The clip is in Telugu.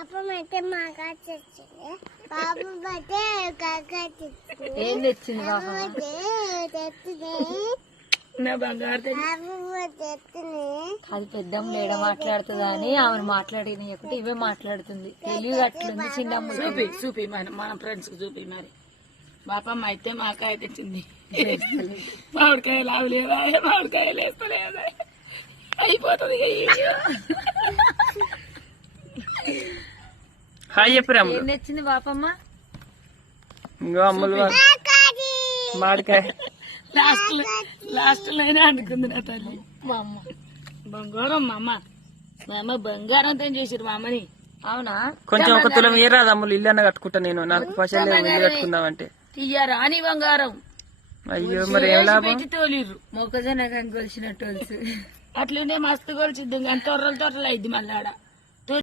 పాపం అయితే మాకు వచ్చింది పాపం అయితే ఏం తెచ్చింది పాపం? తెచ్చింది. నా బంగారు తల్లి. పాపం తెచ్చింది. అది పెద్దమ్మ లేడ మాట్లాడుతుందా అని ఆమె మాట్లాడినయకుంటే ఇవే మాట్లాడుతుంది. తెలివి అట్లుంది చిన్నమ్మ. చూపి చూపి మన మన ఫ్రెండ్స్కి చూపి మరి. బాపమ్మ అయితే మాకాయ తెచ్చింది. మామిడికాయ లావలేదా మామిడికాయ లేస్తలేదా? అయిపోతుంది. హాయ్ చెప్పు రాములు. ఏం తెచ్చింది బాపమ్మ? ఇంకో అమ్ములు మామిడికాయ. లాస్ట్ లాస్ట్లోనే అనుకుంది నా తల్లి. మా అమ్మ. బంగారం మా అమ్మ. మా అమ్మ బంగారంతో చేసిరు మా అమ్మని. అవునా? కొంచెం ఒక తులం ఏరాదు అమ్ములు. ఇల్లు అన్న కట్టుకుంటా నేను. నాకు పైసలు ఇల్లు కట్టుకుందామంటే. తీయ రాని బంగారం. అయ్యో మరి ఏం లాభం? తోలిర్రు. మొక్కజొన్న కొలిసినట్టు తెలుసు అట్లనే మస్తు కొలిచిద్ది కానీ తొర్రలు తొర్రలు అయింది మళ్ళీ ఆడ